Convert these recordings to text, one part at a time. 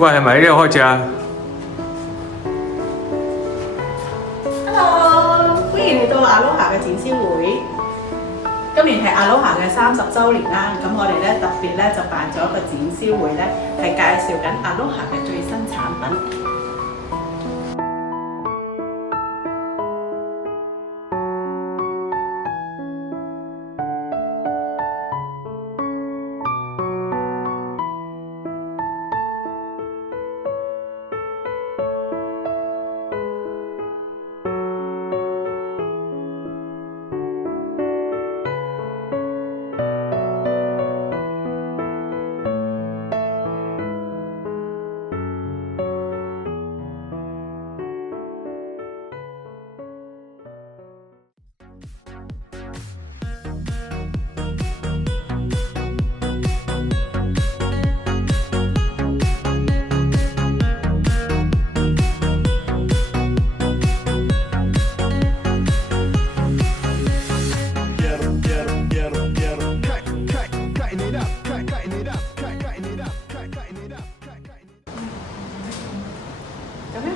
喂，係咪呢度開始啊 ？Hello， 歡迎嚟到阿羅哈嘅展銷會。今年係阿羅哈嘅30週年啦，咁我哋咧特別咧就辦咗一個展銷會咧，係介紹緊阿羅哈嘅最新產品。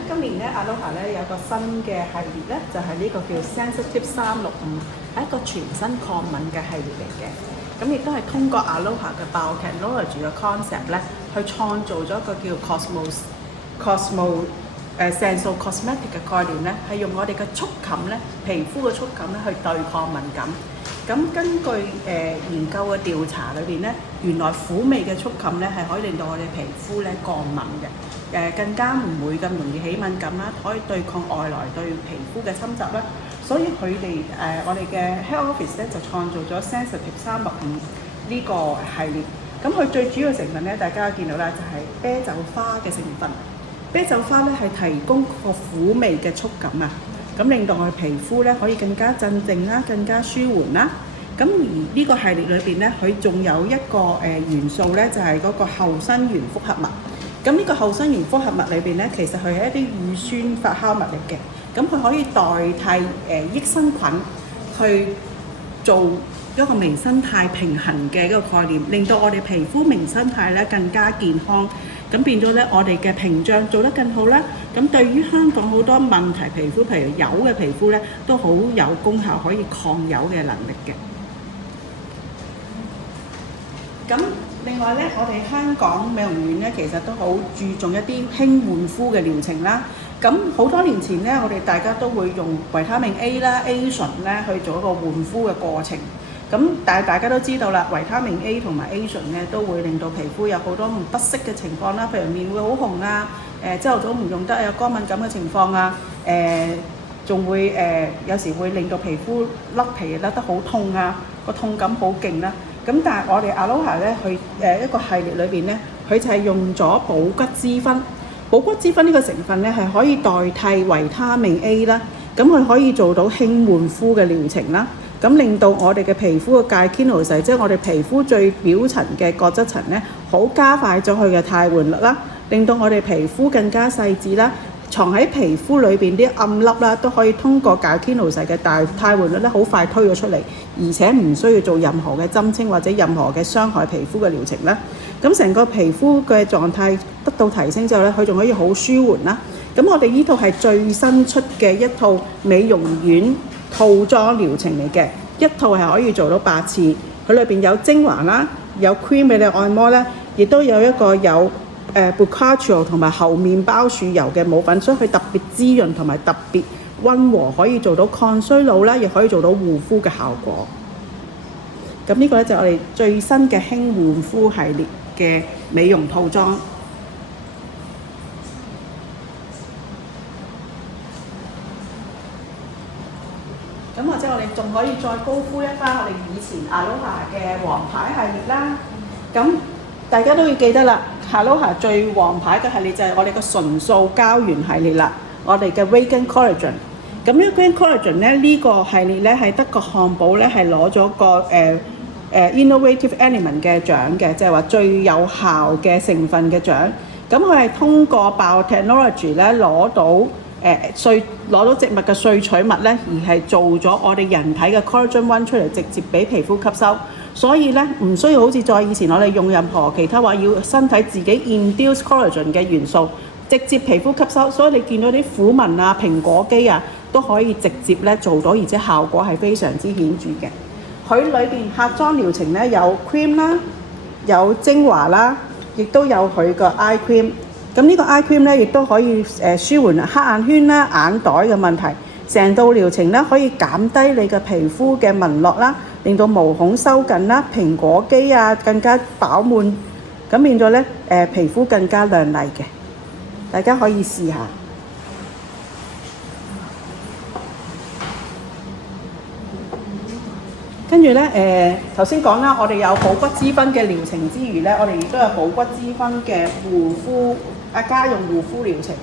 今年咧，阿羅哈咧有個新嘅系列咧，就係呢個叫 Sensitive 365，係一個全新抗敏嘅系列嚟嘅。咁亦都係通過阿羅哈嘅 Biotechnology 嘅 concept 咧，去創造咗一個叫 Senso Cosmetic 嘅概念咧，係用我哋嘅觸感咧，皮膚嘅觸感咧去對抗敏感。咁根據研究嘅調查裏邊咧，原來苦味嘅觸感咧係可以令到我哋皮膚咧降敏嘅。更加唔會咁容易起敏感啦，可以對抗外來對皮膚嘅侵襲啦。所以佢哋我哋嘅 Head Office 咧就創造咗 Sensitive 365呢個系列。咁佢最主要成分咧，大家見到啦，就係啤酒花嘅成分。啤酒花咧係提供個苦味嘅觸感啊，咁令到我哋皮膚咧可以更加鎮靜啦，更加舒緩啦。咁而呢個系列裏邊咧，佢仲有一個元素咧，就係嗰個後生元複合物。咁呢個後生元複合物裏邊咧，其實佢係一啲乳酸發酵物嚟嘅，咁佢可以代替益生菌去做一個微生態平衡嘅一個概念，令到我哋皮膚微生態咧更加健康，咁變咗咧我哋嘅屏障做得更好啦。咁對於香港好多問題皮膚，譬如油嘅皮膚咧，都好有功效，可以抗油嘅能力嘅。咁另外咧，我哋香港美容院咧，其實都好注重一啲輕換膚嘅療程啦。咁好多年前咧，我哋大家都會用維他命 A 啦、A 醇咧去做一個換膚嘅過程。咁但係大家都知道啦，維他命 A 同埋 A 醇咧都會令到皮膚有好多唔不適嘅情況啦，譬如面會好紅啊，朝頭早唔用得有乾敏感嘅情況啊，仲會有時會令到皮膚甩皮甩得好痛啊，個痛感好勁啦。咁但係我哋阿羅哈咧，佢一個系列裏邊咧，佢就係用咗寶骨脂酚。寶骨脂酚呢個成分咧係可以代替維他命 A 啦，咁佢可以做到輕換膚嘅療程啦，咁令到我哋嘅皮膚嘅界堅牢細，即係我哋皮膚最表層嘅角質層咧，好加快咗佢嘅替換率啦，令到我哋皮膚更加細緻啦。藏喺皮膚裏邊啲暗粒啦，都可以通過界堅牢細嘅大替換率咧，好快推咗出嚟，而且唔需要做任何嘅針清或者任何嘅傷害皮膚嘅療程啦。咁成個皮膚嘅狀態得到提升之後咧，佢仲可以好舒緩啦。咁我哋呢套係最新出嘅一套美容院套裝療程嚟嘅，一套係可以做到8次。佢裏邊有精華啦，有 cream 俾你按摩啦，亦都有一個有Boccaccio 同埋猴面包樹油嘅母粉，所以佢特別滋潤同埋特別溫和，可以做到抗衰老啦，亦可以做到護膚嘅效果。咁呢個咧就係我哋最新嘅輕換膚系列嘅美容套裝。咁或者我哋仲可以再高呼一番我哋以前阿羅哈嘅王牌系列啦。咁大家都要記得啦，阿羅哈最王牌嘅系列就係我哋嘅純素膠原系列啦，我哋嘅 Vegan Collagen。咁呢個 Vegan Collagen 咧，呢個系列咧係德國漢堡咧係攞咗個Innovative Element 嘅獎嘅，即係話最有效嘅成分嘅獎。咁佢係通過 Biotechnology 咧攞到植物嘅萃取物咧，而係做咗我哋人體嘅 Collagen 1出嚟，直接俾皮膚吸收。所以咧唔需要好似再以前我哋用任何其他話要身體自己 induce collagen 嘅元素，直接皮膚吸收。所以你見到啲虎紋啊、蘋果肌啊都可以直接咧做到，而且效果係非常之顯著嘅。佢裏邊客裝療程咧有 cream 啦，有精華啦，亦都有佢個 eye cream。咁呢個 eye cream 咧亦都可以舒緩黑眼圈啦、眼袋嘅問題。成套療程咧可以減低你嘅皮膚嘅紋絡啦，令到毛孔收緊啦，蘋果肌啊更加飽滿，咁變咗咧皮膚更加亮麗嘅。大家可以試下。跟住咧頭先講啦，我哋有補骨脂分嘅療程之餘咧，我哋亦都有補骨脂分嘅護膚家用護膚療程。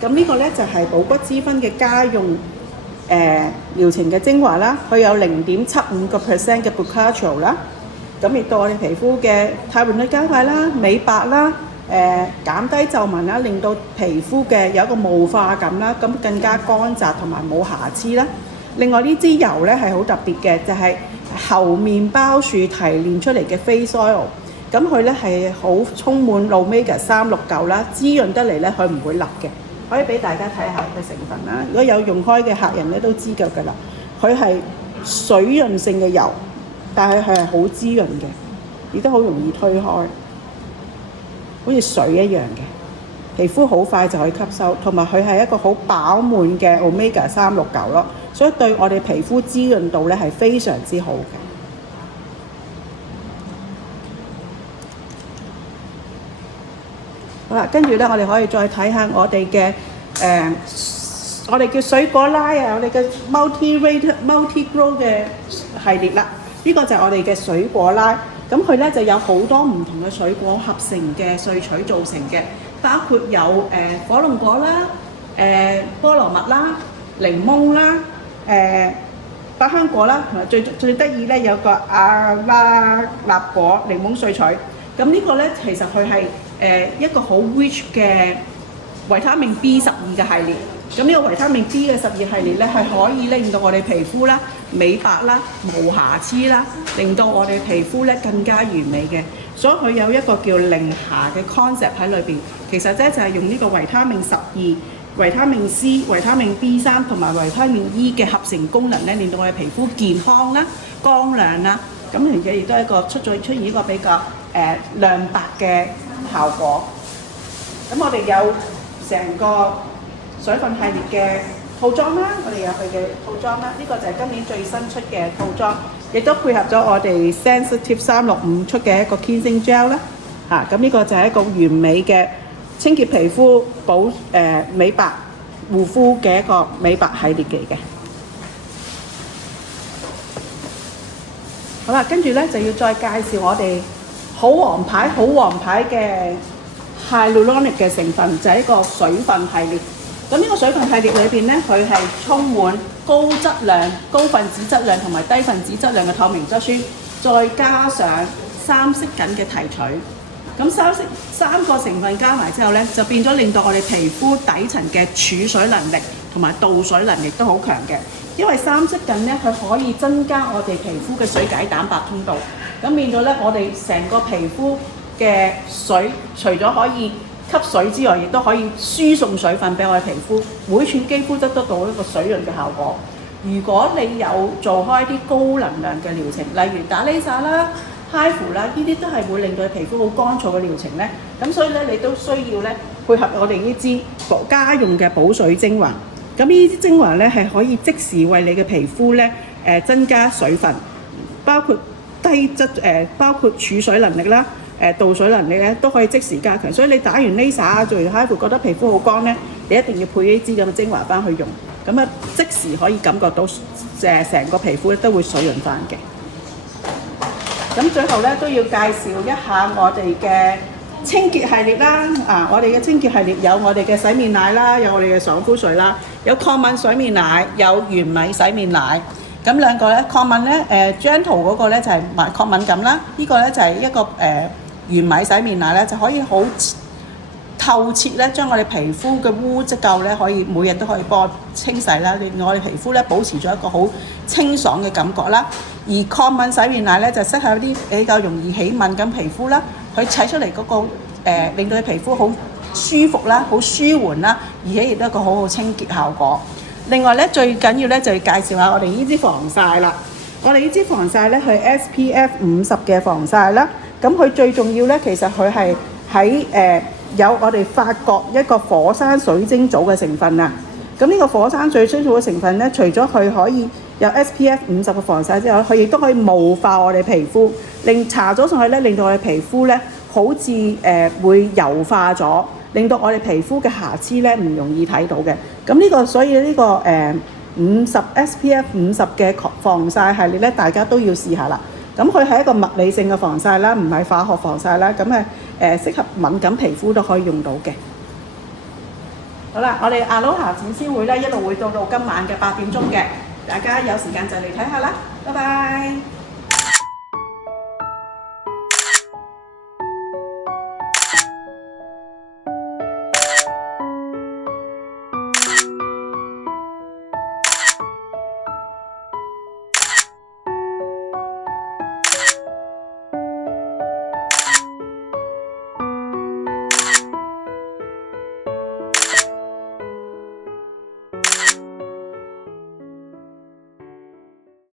咁呢個咧就係補骨脂分嘅家用療程嘅精華啦，佢有0.75% 嘅 Bocatrol 啦，咁亦對我哋皮膚嘅肽換率加快啦、美白啦、減低皺紋啦，令到皮膚嘅有一個霧化感啦，咁更加乾燥同埋冇瑕疵啦。另外呢支油咧係好特別嘅，就係猴面包樹提煉出嚟嘅 face oil， 咁佢咧係好充滿 omega 369啦，滋潤得嚟咧佢唔會立嘅。可以俾大家睇下嘅成分啦。如果有用開嘅客人咧都知㗎啦，佢係水潤性嘅油，但係佢係好滋潤嘅，亦都好容易推開，好似水一樣嘅，皮膚好快就可以吸收，同埋佢係一個好飽滿嘅 omega 369咯，所以對我哋皮膚滋潤度咧係非常之好嘅。好啦，跟住咧，我哋可以再睇下我哋嘅我哋叫水果拉啊，我哋嘅 multi-grow 嘅系列啦。呢個就係我哋嘅水果拉，咁佢咧就有好多唔同嘅水果合成嘅萃取造成嘅，包括有火龍果啦、菠蘿蜜啦、檸檬啦、百香果啦，同埋最得意咧有個阿拉納果檸檬萃取。咁呢個咧其實佢係一個好 rich 嘅維他命 B12嘅系列。咁呢個維他命 B 嘅12系列咧係可以令到我哋皮膚啦美白啦、無瑕疵啦，令到我哋皮膚咧更加完美嘅。所以佢有一個叫零瑕嘅 concept 喺裏邊。其實咧就係用呢個維他命12、維他命 C、維他命 B3 同埋維他命 E 嘅合成功能咧，令到我哋皮膚健康啦、光亮啦。咁而且亦都係一個出現一個比較亮白嘅效果。咁我哋有成個水分系列嘅套裝啦，我哋有佢嘅套裝啦，呢個就係今年最新出嘅套裝，亦都配合咗我哋 Sensitive 365出嘅一個 Cleansing Gel 啦。咁呢個就係一個完美嘅清潔皮膚美白護膚嘅一個美白系列嚟嘅。好啦，跟住咧就要再介紹我哋好王牌嘅 Hyaluronic 嘅成分，就係一個水分系列。咁呢個水分系列裏邊咧，佢係充滿高質量、高分子質量同埋低分子質量嘅透明質酸，再加上三色緊嘅提取。咁三個成分加埋之後咧，就變咗令到我哋皮膚底層嘅儲水能力同埋導水能力都好強嘅。因為三色緊咧，佢可以增加我哋皮膚嘅水解蛋白通道，咁變咗咧，我哋成個皮膚嘅水除咗可以吸水之外，亦都可以輸送水分俾我哋皮膚，每寸肌膚都得到一個水潤嘅效果。如果你有做開啲高能量嘅療程，例如打 laser 啦、HIFU 啦，呢啲都係會令到你皮膚好乾燥嘅療程咧。咁所以咧，你都需要咧配合我哋呢支家用嘅補水精華。咁呢啲精華咧係可以即時為你嘅皮膚咧增加水分，包括包括儲水能力啦。導水能力咧都可以即時加強，所以你打完 laser 做完 HIFU 覺得皮膚好乾咧，你一定要配呢支咁嘅精華翻去用，咁啊即時可以感覺到成個皮膚都會水潤翻嘅。咁最後咧都要介紹一下我哋嘅清潔系列啦。我哋嘅清潔系列有我哋嘅洗面奶啦，有我哋嘅爽膚水啦，有抗敏水面奶，有原米洗面奶。咁兩個咧抗敏咧Gentle 嗰個咧就係抗敏感啦，呢個咧就係一個原米洗面奶咧就可以好透徹咧，將我哋皮膚嘅污垢咧，可以每日都可以幫我清洗啦，令我哋皮膚咧保持咗一個好清爽嘅感覺啦。而抗敏洗面奶咧就適合啲比較容易起敏感皮膚啦，佢砌出嚟嗰個令到你皮膚好舒服啦，好舒緩啦，而且亦都有一個好好清潔效果。另外咧，最緊要咧就要介紹下我哋呢支防曬啦。我哋呢支防曬咧係 SPF 50嘅防曬啦。咁佢最重要咧，其實佢係喺有我哋法國一個火山水晶組嘅成分啊。咁呢個火山水晶組嘅成分咧，除咗佢可以有 SPF 50嘅防曬之外，佢亦都可以霧化我哋皮膚，搽咗上去咧，令到我哋皮膚咧好似會油化咗，令到我哋皮膚嘅瑕疵咧唔容易睇到嘅。咁呢個所以呢個SPF 50嘅防曬系列咧，大家都要試下啦。咁佢係一個物理性嘅防曬啦，唔係化學防曬啦。咁適合敏感皮膚都可以用到嘅。好啦，我哋阿羅哈展銷會咧一路會到今晚嘅8點鐘嘅，大家有時間就嚟睇下啦。拜拜。